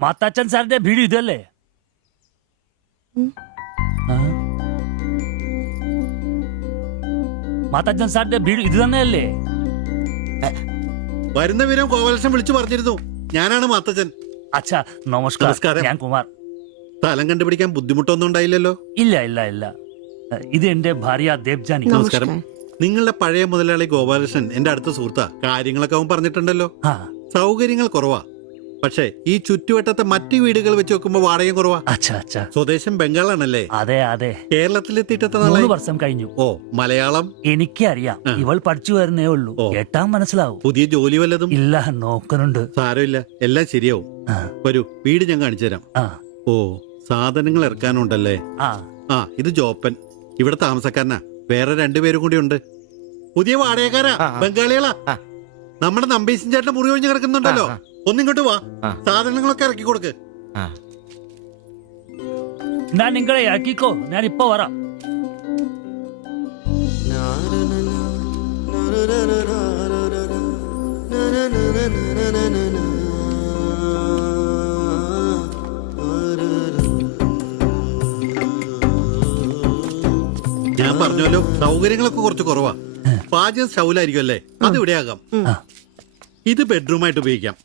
മാത്താച്ചൻ സാറിന്റെ വീട് ഇതല്ലേ? മാത്താച്ചൻ സാറിന്റെ വീട് ഇത് തന്നെയല്ലേ? വരുന്ന വിവരം ഗോപാലകൃഷ്ണൻ വിളിച്ചു പറഞ്ഞിരുന്നു. ഞാനാണ് മാത്തച്ചൻ. അച്ഛാ നമസ്കാരം. ഞാൻ കുമാർ. സ്ഥലം കണ്ടുപിടിക്കാൻ ബുദ്ധിമുട്ടൊന്നും ഉണ്ടായില്ലല്ലോ? ഇല്ല ഇല്ല ഇല്ല. ഇത് എന്റെ ഭാര്യ ദേവ്ജാനി. നമസ്കാരം. നിങ്ങളുടെ പഴയ മുതലാളി ഗോപാലകൃഷ്ണൻ എന്റെ അടുത്ത സുഹൃത്താ. കാര്യങ്ങളൊക്കെ അവൻ പറഞ്ഞിട്ടുണ്ടല്ലോ. സൗകര്യങ്ങൾ കുറവാ, പക്ഷേ ഈ ചുറ്റുവട്ടത്തെ മറ്റു വീടുകൾ വെച്ച് നോക്കുമ്പോ വാടകയും കുറവാ. സ്വദേശം ബംഗാളാണല്ലേ? അതെ അതെ. കേരളത്തിലെത്തിയിട്ട് 3 വർഷം കഴിഞ്ഞു. ഓ, മലയാളം എനിക്കറിയാം. ഇവൾ പഠിച്ചു വരുന്നേ ഉള്ളൂ. കേട്ടാൻ മനസ്സിലാവും. പുതിയ ജോലി വല്ലതും? ഇല്ല, നോക്കുന്നുണ്ട്. സാരമില്ല, എല്ലാം ശരിയാവും. വരൂ, വീട് ഞാൻ കാണിച്ചു തരാം. ഓ, സാധനങ്ങൾ ഇറക്കാനുണ്ടല്ലേ? ഇത് ജോപ്പൻ, ഇവിടെ താമസക്കാരനാ. വേറെ 2 പേരും കൂടി ഉണ്ട്. പുതിയ വാടകക്കാരാ, ബംഗാളികളാ. നമ്മുടെ നമ്പീശൻ ചേട്ടൻ മുറി ഒഴിഞ്ഞ് കിടക്കുന്നുണ്ടല്ലോ. ഒന്നിങ്ങോട്ട് വാ, സാധനങ്ങളൊക്കെ ഇറക്കി കൊടുക്ക്. ഞാൻ നിങ്ങളെ ഇറക്കിക്കോ, ഞാൻ ഇപ്പൊ വരാം. ഞാൻ പറഞ്ഞല്ലോ, സൗകര്യങ്ങളൊക്കെ കുറച്ച് കുറവാ. പാചകം സ്റ്റൗലായിരിക്കും അല്ലേ? അത് ഇവിടെയാകാം. ഇത് ബെഡ്റൂമായിട്ട് ഉപയോഗിക്കാം.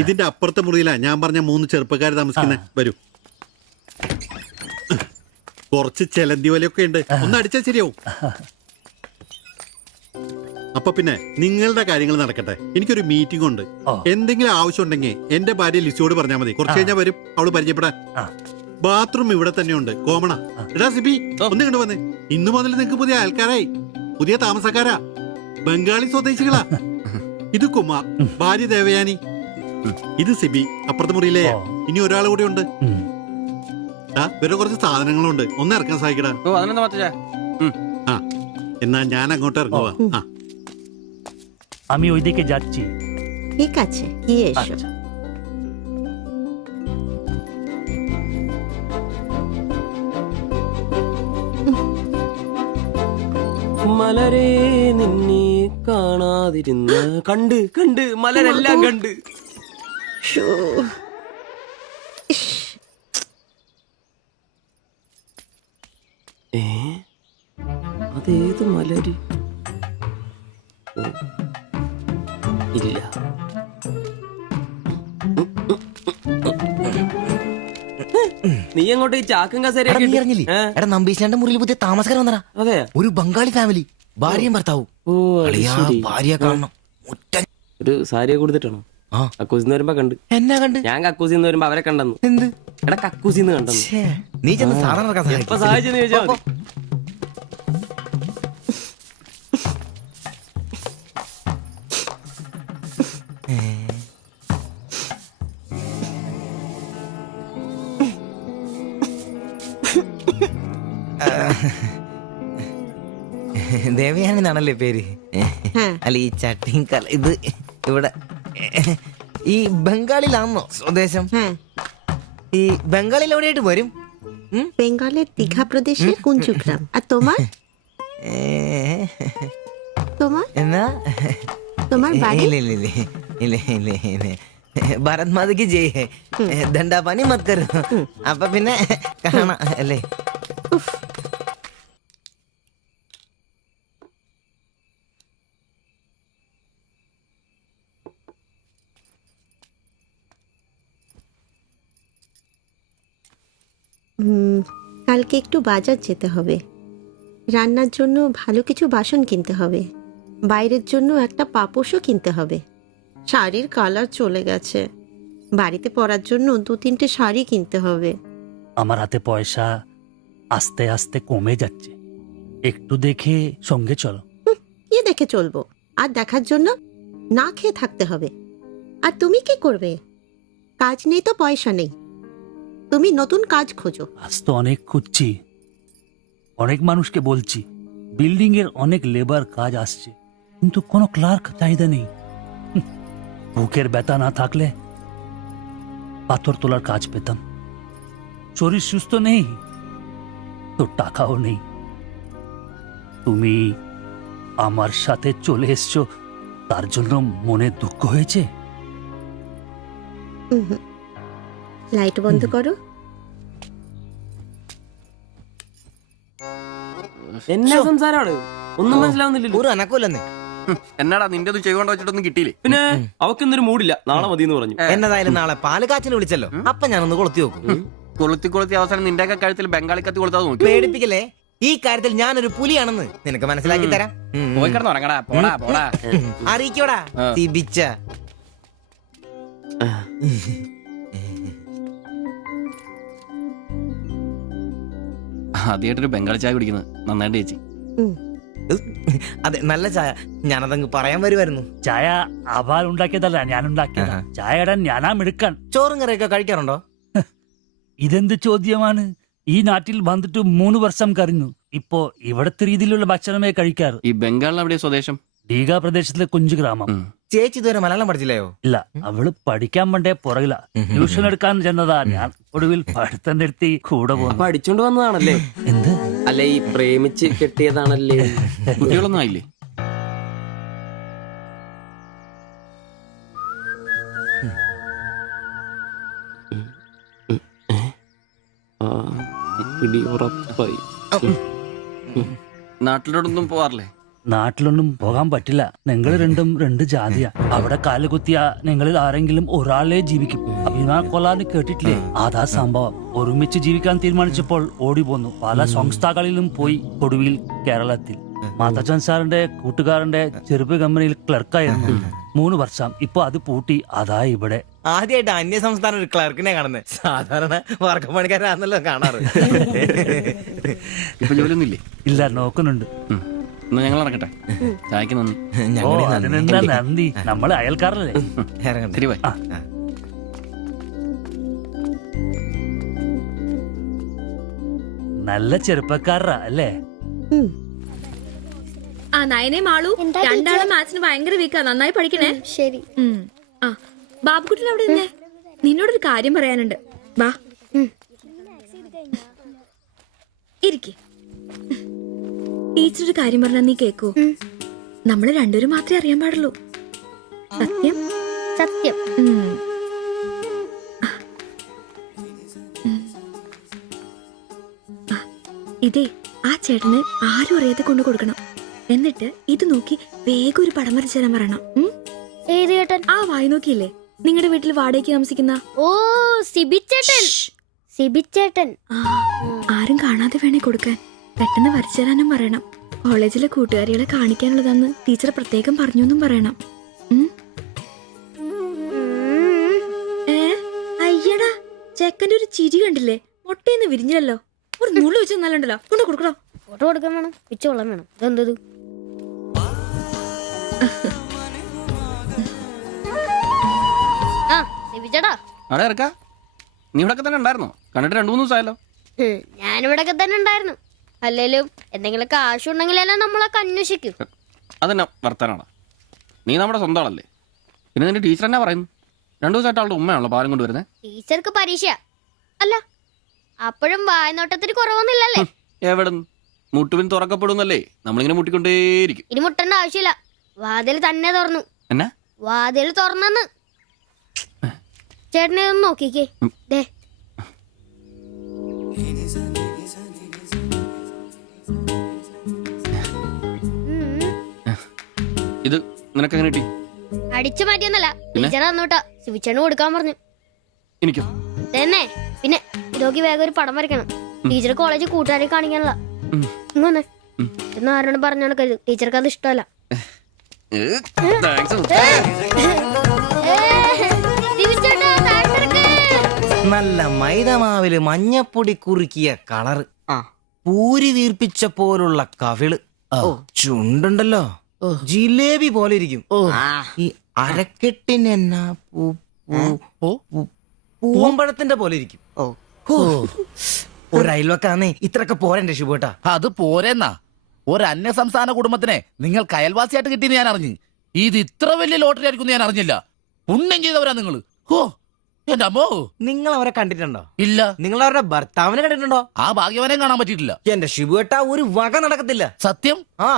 ഇതിന്റെ അപ്പുറത്തെ മുറിയിലാ ഞാൻ പറഞ്ഞ 3 ചെറുപ്പക്കാർ താമസിക്കുന്നത്. വരൂ. കുറച്ച് ചെലന്തി വലയൊക്കെ ഉണ്ട്, ഒന്ന് അടിച്ചാൽ ശരിയാവും. അപ്പൊ പിന്നെ നിങ്ങളുടെ കാര്യങ്ങൾ നടക്കട്ടെ. എനിക്കൊരു മീറ്റിംഗ് ഉണ്ട്. എന്തെങ്കിലും ആവശ്യം ഉണ്ടെങ്കിൽ എന്റെ ഭാര്യ ലിസിയോട് പറഞ്ഞാൽ മതി. കുറച്ച് കഴിഞ്ഞാൽ വരും അവള് പരിചയപ്പെടാൻ. ബാത്റൂം ഇവിടെ തന്നെ ഉണ്ട്, കോമണാ. എടാ സിബി, ഒന്ന് കണ്ടു വന്നേ. ഇന്നു മുതൽ നിങ്ങൾക്ക് പുതിയ ആൾക്കാരായി, പുതിയ താമസക്കാരാ, ബംഗാളി സ്വദേശികളാ. ഇത് കുമാർ, ഭാര്യ ദേവയാനി. ഇത് സിബി, അപ്പുറത്തെ മുറിയിലെ. ഇനി ഒരാൾ കൂടി ഉണ്ട്. വേറെ കുറച്ച് സാധനങ്ങളുണ്ട്, ഒന്ന് ഇറക്കാൻ സഹായിക്കടാ. എന്നാ ഞാൻ അങ്ങോട്ട് ഇറങ്ങുവാ. আমি ওইদিকে যাচ্ছি। ঠিক আছে, গিয়ে এসো। മലരെ നിന്നെ കാണാതിരുന്ന കണ്ട് കണ്ട് മലരെല്ലാം കണ്ട്. അതേത് മലര്? ഇല്ല. നീ അങ്ങോട്ട് ഈ ചാക്കും കസേരയൊക്കെ എടാ, നമ്പീശന്റെ മുറിയിൽ പുതിയ താമസക്കാർ വന്നടാ. അതെ, ഒരു ബംഗാളി ഫാമിലി, ഭാര്യയും ഭർത്താവും. ഭാര്യ കാണണം. ഒരു സാരിയെ കൊടുത്തിട്ടാണോ? കക്കൂസിന്ന് വരുമ്പോ കണ്ട്. എന്നാ കണ്ട്? ഞാൻ കക്കൂസിന്ന് വരുമ്പോ അവരെ കണ്ടെന്നു. എന്ത്? എടാ, കക്കൂസിന്ന് കണ്ടെന്നു. നീ ചെന്ന് സാധനം എപ്പ സഹായിച്ചെന്ന് ചോദിച്ചാ മതി. ദേവയാനെന്നാണല്ലേ പേര്? അല്ല, ഈ ചട്ടിയും കല ഇത് ഇവിടെ ഈ ബംഗാളിലാണോ സ്വദേശം? ഈ ബംഗാളിൽ എവിടെയായിട്ട് വരും? বেঙ্গলের দীঘা প্রদেশের কুঞ্জগ্রাম। আর তোমার? তোমার എന്നാ তোমার বাড়ি? ഭാരത് മാതയ്ക്ക് ജയ്. ദണ്ഡാപാനി മത് കരോ. അപ്പൊ പിന്നെ കാണാം അല്ലേ? কালকে একটু বাজার যেতে হবে। রান্নার জন্য ভালো কিছু বাসন কিনতে হবে। বাইরের জন্য একটা পাপোশও কিনতে হবে। শাড়ির কালার চলে গেছে। বাড়িতে পরার জন্য 2-3টে শাড়ি কিনতে হবে। আমার হাতে পয়সা আস্তে আস্তে কমে যাচ্ছে, একটু দেখে সঙ্গে চলো। কি দেখে চলবো? আর দেখার জন্য না খেয়ে থাকতে হবে। আর তুমি কি করবে? কাজ নেই তো পয়সা নেই, তুমি নতুন কাজ খোঁজো। আজ তো অনেক খুঁজছি, অনেক মানুষকে বলছি, বিল্ডিং এর অনেক লেবার কাজ আসছে, কিন্তু কোনো ক্লার্ক চাহিদা নেই। বুকের ব্যথা না থাকলে পাথর তোলার কাজ পেতাম। শরীর সুস্থ নেই তো টাকাও নেই। তুমি আমার সাথে চলে এসছো, তার জন্য মনে দুঃখ হয়েছে? ലൈറ്റ് বন্ধ করো। എന്നാ സംസാരമാണ്? ഒന്നും മനസ്സിലാവുന്നില്ലല്ലോ. ഒരു അനക്കൂലെന്നേ. എന്നാടാ നിന്റെ ചെയ്തുകൊണ്ട് വെച്ചിട്ടൊന്നും കിട്ടിയില്ലേ? പിന്നെ അവക്കെന്തൊരു മൂടില്ല, നാളെ മതി എന്ന് പറഞ്ഞു. എന്നതായാലും നാളെ പാല് കാച്ചിന് വിളിച്ചല്ലോ, അപ്പൊ ഞാനൊന്ന് കൊളുത്തി നോക്കും. കൊളുത്തി അവസാനം നിന്റെയൊക്കെ കഴുത്തിൽ ബംഗാളി കത്തി കൊളുത്താതെ നോക്കി. പേടിപ്പിക്കല്ലേ, ഈ കാര്യത്തിൽ ഞാനൊരു പുലിയാണെന്ന് നിനക്ക് മനസ്സിലാക്കി തരാം. പോയി കിടന്ന് ഉറങ്ങടാ. പോടാ അറിയിക്കോടാ തിബിച്ച. ആദ്യമായിട്ടൊരു ബംഗാളി ചായ കുടിക്കുന്നത് നന്നായിട്ട് ചേച്ചി. അതെ, നല്ല ചായ. ഞാനതങ്ങ് പറയാൻ വരുമായിരുന്നു. ചായ അപാൽ ഉണ്ടാക്കിയതല്ല, ഞാൻ ഉണ്ടാക്കിയതാ. ചായ ഇടാൻ ഞാനാ മിടുക്കാൻ. ചോറും കറിയൊക്കെ കഴിക്കാറുണ്ടോ? ഇതെന്ത് ചോദ്യമാണ്? ഈ നാട്ടിൽ വന്നിട്ട് 3 വർഷം കഴിഞ്ഞു. ഇപ്പോ ഇവിടത്തെ രീതിയിലുള്ള ഭക്ഷണമേ കഴിക്കാറ്. ഈ ബംഗാളിൽ എവിടെയാ സ്വദേശം? ഡീഗ പ്രദേശത്തിലെ കുഞ്ചു ഗ്രാമം. ചേച്ചി ഇതുവരെ മലയാളം പഠിച്ചില്ലയോ? ഇല്ല, അവള് പഠിക്കാൻ വേണ്ടേ പുറകില. ട്യൂഷൻ എടുക്കാൻ ചെന്നതാ. ഞാൻ ഒടുവിൽ പഠിത്തം നിർത്തി കൂടെ പോന്നു. പഠിച്ചോണ്ട് വന്നതാണല്ലേ? എന്ത്? അല്ല, ഈ പ്രേമിച്ച് കെട്ടിയതാണല്ലേ? കുട്ടികളൊന്നും ആയില്ലേ? ഉറപ്പായി. നാട്ടിലോട്ടൊന്നും പോവാറില്ലേ? നാട്ടിലൊന്നും പോകാൻ പറ്റില്ല. നിങ്ങൾ രണ്ടും 2 ജാതിയാ. അവിടെ കാലുകുത്തിയ നിങ്ങളിൽ ആരെങ്കിലും ഒരാളെ ജീവിക്കും. അഭിമാന കൊല്ലാന്ന് കേട്ടിട്ടില്ലേ? അതാ സംഭവം. ഒരുമിച്ച് ജീവിക്കാൻ തീരുമാനിച്ചപ്പോൾ ഓടി പോന്നു. പല സംസ്ഥാകളിലും പോയി. ഒടുവിൽ കേരളത്തിൽ മാതച്ചൻ സാറിന്റെ കൂട്ടുകാരന്റെ ചെറുപ്പ് കമ്പനിയിൽ ക്ലർക്കായിരുന്നു 3 വർഷം. ഇപ്പൊ അത് പൂട്ടി. അതാ ഇവിടെ. ആദ്യമായിട്ട് അന്യ സംസ്ഥാന ഒരു ക്ലർക്കിനെ കാണുന്നത്. സാധാരണ വർഗപ്പണിക്കാരാണല്ലോ കാണാറ്. ഇപ്പൊ ജോലിയൊന്നും ഇല്ലേ? ഇല്ല, നോക്കുന്നുണ്ട്. എന്നാ ഞങ്ങൾ ഇറങ്ങട്ടെ. ചായക്ക് നന്ദി. ഓ, അതിനെന്താ നന്ദി, നമ്മള് അയൽക്കാരല്ലേ. ശരി ബൈ. നല്ല ചെറുപ്പക്കാരാ അല്ലേ? ആ നയനെ മാളു രണ്ടാളും മാത്സിന് ഭയങ്കര വീക്കാ. നന്നായി പഠിക്കണേ. ശരി. ആ ബാബുക്കുട്ടൻ അവിടെ നിന്നേ, നിന്നോടൊരു കാര്യം പറയാനുണ്ട്. വാ ഇരിക്ക്. ടീച്ചർ ഒരു കാര്യം പറഞ്ഞാ നീ കേക്കൂ? നമ്മള് രണ്ടുപേരും മാത്രമേ അറിയാൻ പാടുള്ളൂ. സത്യം? സത്യം. ഇതേ ആ ചേട്ടന് ആരും അറിയാതെ കൊണ്ടു കൊടുക്കണം. എന്നിട്ട് ഇത് നോക്കി വേഗം ഒരു പടം വരച്ചു തരാൻ പറയണം. ഏത് ചേട്ടൻ? ആ വായി നോക്കിയില്ലേ, നിങ്ങളുടെ വീട്ടിൽ വാടകയ്ക്ക് താമസിക്കുന്ന? ഓ, സിബിച്ചേട്ടൻ. സിബിച്ചേട്ടൻ. ആരും കാണാതെ വേണേ കൊടുക്കാൻ. പെട്ടെന്ന് വരച്ചു തരാനും പറയണം. കോളേജിലെ കൂട്ടുകാരികളെ കാണിക്കാനുള്ളതാന്ന് ടീച്ചർ പ്രത്യേകം പറഞ്ഞു എന്നും പറയണം. അയ്യടാ, ചെക്കന്റെ ഒരു ചിരി കണ്ടില്ലേ? മുട്ടയെന്ന് വിരിഞ്ഞല്ലോ. ഒരു നുള്ളു വെച്ച് നല്ലുണ്ടല്ലോ. കൊണ്ട് കൊടുക്കണോ? ഫോട്ടോ കൊടുക്കാൻ വേണം, പിച്ചോളം വേണം. ഇതെന്തത്? ആ സിബിച്ചേട്ടാ. അവിടെ ഇറക്കാ. നീ ഇവിടെ തന്നെ ഉണ്ടായിരുന്നോ? കണ്ടിട്ട് 2-3 ദിവസമായല്ലോ. ഞാനിവിടൊക്കെ തന്നെ ഉണ്ടായിരുന്നു. അല്ലേലും എന്തെങ്കിലും കാശുണ്ടെങ്കിലെല്ലാം നമ്മളൊക്കെ അന്വേഷിക്കും. അതെന്നാ വർത്താനാണ്? നീ നമ്മുടെ സ്വന്തം ആളല്ലേ. പിന്നെ നിന്റെ ടീച്ചർ എന്നാ പറയുന്നു? 2 ദിവസമായിട്ട് അവളുടെ ഉമ്മയാണല്ലോ പാലും കൊണ്ടുവരുന്നത്. ടീച്ചർക്ക് പരീക്ഷ അല്ല, അപ്പോഴും വായനോട്ടത്തിന് കുറവൊന്നുമില്ലല്ലേ? എവിടെ മുട്ടുവിൻ തുറക്കപ്പെടുന്നല്ലേ? നമ്മളിങ്ങനെ മുട്ടിക്കൊണ്ടേയിരിക്കും. ഇനി മുട്ടേണ്ട ആവശ്യമില്ല. വാതിൽ തന്നെ തുറന്നു. എന്നാ വാതിൽ തുറന്നെന്ന്. ചേട്ടനെ ഒന്ന് നോക്കിക്കേ. ദേ ഇത് നിനക്കെങ്ങനെ കിട്ടി? അടിച്ചു മാറ്റിയൊന്നല്ല, ടീച്ചർ തന്നോട്ടാ. ശിവിച്ചേണ് കൊടുക്കാൻ പറഞ്ഞു. എനിക്കോ? തന്നെ. പിന്നെ ഇതൊക്കെ വേഗം ഒരു പടം വരയ്ക്കണം. ടീച്ചർ കോളേജിൽ കൂട്ടുകാരെ കാണിക്കാനുള്ള. ഇങ്ങനെ എന്ന് ആരോട് പറഞ്ഞു നടക്കരുത്. ടീച്ചർക്ക് അത് ഇഷ്ടമല്ല. നല്ല മൈദമാവില് മഞ്ഞപ്പൊടി കുറുക്കിയ കളറ്, പൂരി വീർപ്പിച്ച പോലുള്ള കവിള്, ചുണ്ടുണ്ടല്ലോ ജിലേബി പോലെ ഇരിക്കും. ഈ അരക്കെട്ടിനെന്നാ പൂവമ്പഴത്തിന്റെ പോലെ ഇരിക്കും. ഒരു അയൽവക്കാന്നേ ഇത്രയൊക്കെ പോരെ ശുഭേട്ടാ. അത് പോരെന്നാ. ഒരു അന്യ സംസ്ഥാന കുടുംബത്തിനെ നിങ്ങൾക്ക് അയൽവാസിയായിട്ട് കിട്ടിയെന്ന് ഞാൻ അറിഞ്ഞു. ഇത് ഇത്ര വലിയ ലോട്ടറി ആയിരിക്കും ഞാൻ അറിഞ്ഞില്ല. പുണ്യം ചെയ്തവരാ നിങ്ങള്. ഓ എന്റെ അമ്മോ. നിങ്ങൾ അവരെ കണ്ടിട്ടുണ്ടോ? ഇല്ല. നിങ്ങൾ അവരുടെ ഭർത്താവിനെ കണ്ടിട്ടുണ്ടോ? ആ ഭാഗ്യവനെ കാണാൻ പറ്റിയിട്ടില്ല. എന്റെ ശിവുവേട്ട ഒരു വക നടക്കത്തില്ല. സത്യം. ആ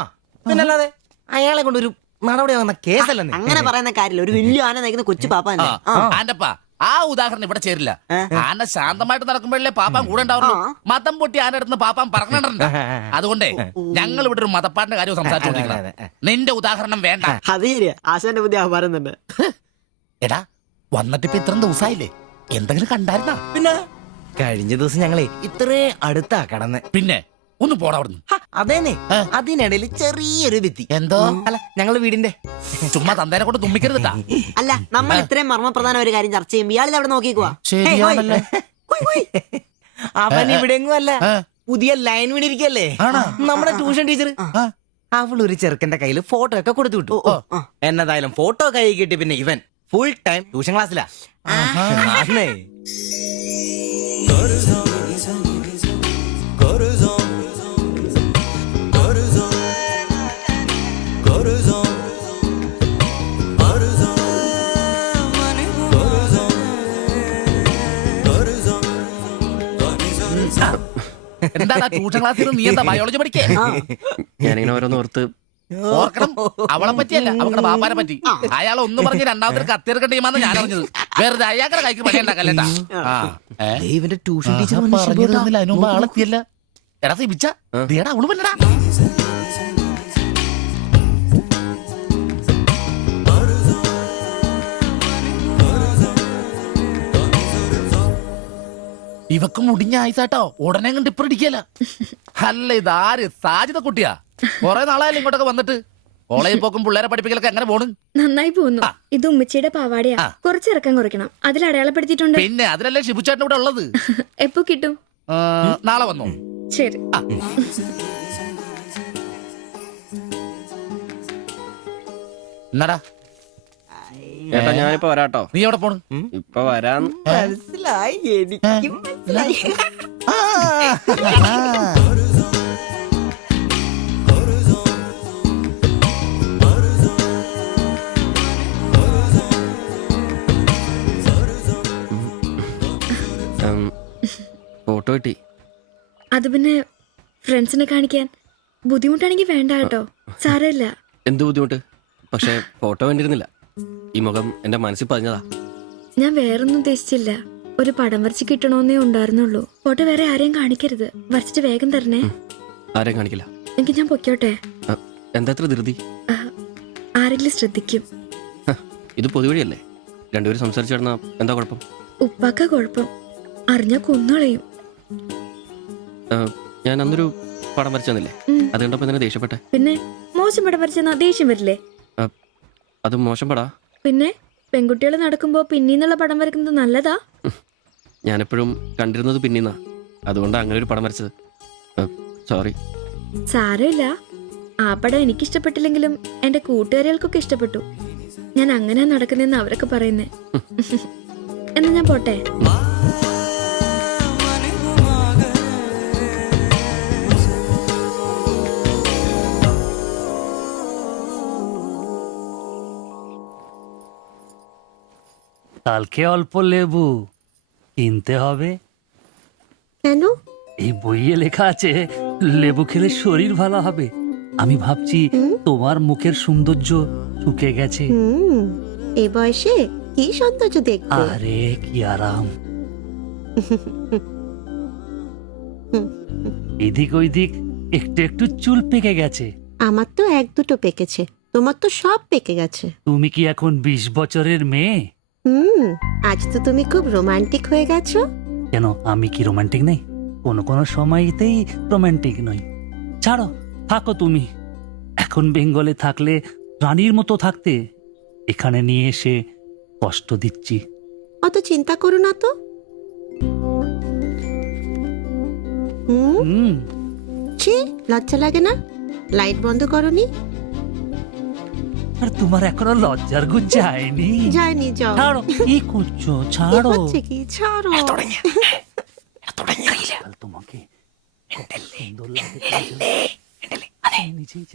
പിന്നല്ലാതെ അയാളെ കൊണ്ട് ഒരു നടപടി ആവുന്ന കേസല്ല. അങ്ങനെ പറയുന്ന കാര്യമില്ല. ഒരു വലിയ ആന നയിക്കുന്ന കൊച്ചു പാപ്പല്ലേ. ആന്റപ്പാ ആ ഉദാഹരണം ഇവിടെ ചേരില്ല. ആന ശാന്തമായിട്ട് നടക്കുമ്പോഴല്ലേ പാപ്പാൻ കൂടെ ഉണ്ടാവുള്ളൂ. മതം പൊട്ടി ആന അടുത്ത് പാപ്പാൻ പറഞ്ഞിട്ടുണ്ട്. അതുകൊണ്ടേ ഞങ്ങൾ ഇവിടെ ഒരു മതപ്പാടിന്റെ കാര്യം സംസാരിച്ചോണ്ടിരിക്കണം. നിന്റെ ഉദാഹരണം വേണ്ട. അത് ശരിയാ, ആശാന്റെ പുതിയ ആഭാരം എടാ വന്നിട്ടിപ്പോ ഇത്രയും ദിവസമായില്ലേ, എന്തെങ്കിലും കണ്ടായിരുന്നാ? പിന്നെ കഴിഞ്ഞ ദിവസം ഞങ്ങളെ ഇത്രേ അടുത്താ കടന്ന്. പിന്നെ ഒന്ന് പോടാ അവിടുന്ന്. അതേനെ അതിനിടയിൽ ചെറിയൊരു ഭിത്തി. എന്തോ അല്ല ഞങ്ങള് വീടിന്റെ ചുമ്മാ തന്തേനെ കൊണ്ട് തുമ്മിക്കരുതാ. അല്ല, നമ്മൾ ഇത്രയും മർമ്മപ്രധാന ഒരു കാര്യം ചർച്ച ചെയ്യുമ്പോൾ ഇയാളിത് അവിടെ നോക്കിക്കുവാ. ശരിയാണല്ലേ. അവൻ ഇവിടെങ്ങും അല്ല, പുതിയ ലൈൻ വീണിരിക്കല്ലേ നമ്മുടെ ട്യൂഷൻ ടീച്ചർ. അവളൊരു ചെറുക്കന്റെ കയ്യിൽ ഫോട്ടോ ഒക്കെ കൊടുത്തു വിട്ടു. എന്നതായാലും ഫോട്ടോ കൈ കിട്ടി. പിന്നെ ഇവൻ ഫുൾ ടൈം ട്യൂഷൻ ക്ലാസ്സിലാ. എന്താ ട്യൂഷൻ ക്ലാസ്സിൽ നീ എന്താ ബയോളജി പഠിക്കേ? ഞാനിങ്ങനെ ഓരോന്ന് ഓർത്ത് ഓർക്കണം, അവളെ പറ്റിയല്ല, അവളുടെ ബാപ്പാനെ പറ്റി. അയാൾ ഒന്ന് പറഞ്ഞ് രണ്ടാമത്തെ കത്തിയെടുക്കേണ്ട ടീമാന്ന് ഞാൻ അറിഞ്ഞത്. വെറുതെ അയാളുടെ കൈക്ക് പണി ഉണ്ടാക്കല്ലേട്ടാ. ഇവന്റെ ട്യൂഷൻ ടീച്ചർ അതിനുമ്പ് ആളെത്തിയല്ല. എടാ സിബിച്ച ദേടാ അവള് പറ്റടാ. ഇവക്ക് മുടിഞ്ഞ ആയിസാട്ടോ, ഉടനെ കണ്ട് ഇപ്പൊ ഇടിക്കല. അല്ല ഇതാര് സാജിത കുട്ടിയാ? കൊറേ നാളായാലും ഇങ്ങോട്ടൊക്കെ വന്നിട്ട്. കോളേജിൽ പോക്കും പിള്ളേരെ പഠിപ്പിക്കലൊക്കെ എങ്ങനെ പോണ്? നന്നായി പോകുന്നു. ഇത് ഉമ്മച്ചിയുടെ പാവാടയാ, കുറച്ചിറക്കം കുറയ്ക്കണം. അതിൽ അടയാളപ്പെടുത്തിയിട്ടുണ്ട്. പിന്നെ അതിലല്ലേ ഷിബുച്ചേട്ടൻ ഇവിടെ ഉള്ളത്. എപ്പോ കിട്ടും? നാളെ വന്നോ? ശരി. എന്നാടാ ചേട്ടാ ഞാനിപ്പോ വരാട്ടോ. നീ എവിടെ പോണ്? ഇപ്പൊ വരാൻ മനസ്സിലായി, എനിക്കും മനസ്സിലായി. ഫോട്ടോ കിട്ടി. അത് പിന്നെ ഫ്രണ്ട്സിനെ കാണിക്കാൻ ബുദ്ധിമുട്ടാണെങ്കിൽ വേണ്ട കേട്ടോ, സാരമില്ല. എന്ത് ബുദ്ധിമുട്ട്? പക്ഷെ ഫോട്ടോ വേണ്ടിയിരുന്നില്ല. ഈ മുഖം എന്റെ മനസ്സിൽ പതിഞ്ഞതാ. ഞാൻ വേറൊന്നും ഉദ്ദേശിച്ചില്ല. ഒരു പടം വരച്ച് കിട്ടണമെന്നേ ഉണ്ടായിരുന്നുള്ളൂ. ഫോട്ടോ വേറെ ആരെയും കാണിക്കരുത്. വരച്ചിട്ട് വേഗം തരണേ. ആരെയും കാണിക്കില്ല. എനിക്ക് ഞാൻ പൊയ്ക്കോട്ടെ? എന്താ ഇത്ര ധൃതി? ആരെങ്കിലും ശ്രദ്ധിക്കും. ഇത് പൊതുവഴിയല്ലേ, രണ്ടുപേരും സംസാരിച്ചു കിടന്നാ എന്താ കുഴപ്പം? ഉപ്പാക്ക കുഴപ്പം, അറിഞ്ഞാ കൊന്നുകളയും. ഞാൻ അന്നൊരു പടം വരച്ചെന്നില്ലേ, അത് കണ്ടപ്പോ തന്നെ ദേഷ്യപ്പെട്ടെ. പിന്നെ മോശം പടം വരച്ചെന്നാ ദേഷ്യം വരില്ലേ? അത് മോശം പടാ. പിന്നെ പെൺകുട്ടികൾ നടക്കുമ്പോ പിന്നീന്നുള്ള പടം വരക്കുന്നത് നല്ലതാ. ഞാനെപ്പോഴും കണ്ടിരുന്നത് പിന്നീന്നാ, അതുകൊണ്ടാ അങ്ങനെ ഒരു പടം വരച്ചത്. സോറി. സാരമില്ല. ആ പടം എനിക്കിഷ്ടപ്പെട്ടില്ലെങ്കിലും എന്റെ കൂട്ടുകാരികൾക്കൊക്കെ ഇഷ്ടപ്പെട്ടു. ഞാൻ അങ്ങനെ നടക്കുന്നെന്ന് അവരൊക്കെ പറയുന്നേ. എന്നാ ഞാൻ പോട്ടെ. কালকে অল্প লেবু কিনতে হবে। কেন? এই বইয়ে লেখা আছে লেবু খেলে শরীর ভালো হবে। আমি ভাবছি তোমার মুখের সৌন্দর্য শুকে গেছে। এই বয়সে কি সৌন্দর্য দেখবে? আরে কি আরাম। এদিক ওইদিক একটু একটু চুল পেকে গেছে। আমার তো এক দুটো পেকেছে, তোমার তো সব পেকে গেছে। তুমি কি এখন 20 বছরের মেয়ে? আজ তো তুমি খুব রোমান্টিক হয়ে গেছো। কেন আমি কি রোমান্টিক নেই? কোনো কোনো সময়তেই রোমান্টিক নই। ছাড়ো, থাকো তুমি। এখন বেঙ্গলে থাকলে রানীর মতো থাকতে, এখানে নিয়ে এসে কষ্ট দিচ্ছি। অত চিন্তা করো না তো। ছি, লজ্জা লাগে না? লাইট বন্ধ করনি? আর তোমার এখনো লজ্জার গুণ যায়নি? যায়নি, যাও। ছাড়ো, কি করছো? কি ছাড়ো। হচ্ছে কি? ছাড়ো। তোমাকে কত সুন্দর লাগে। നീ ജയിച്ചാ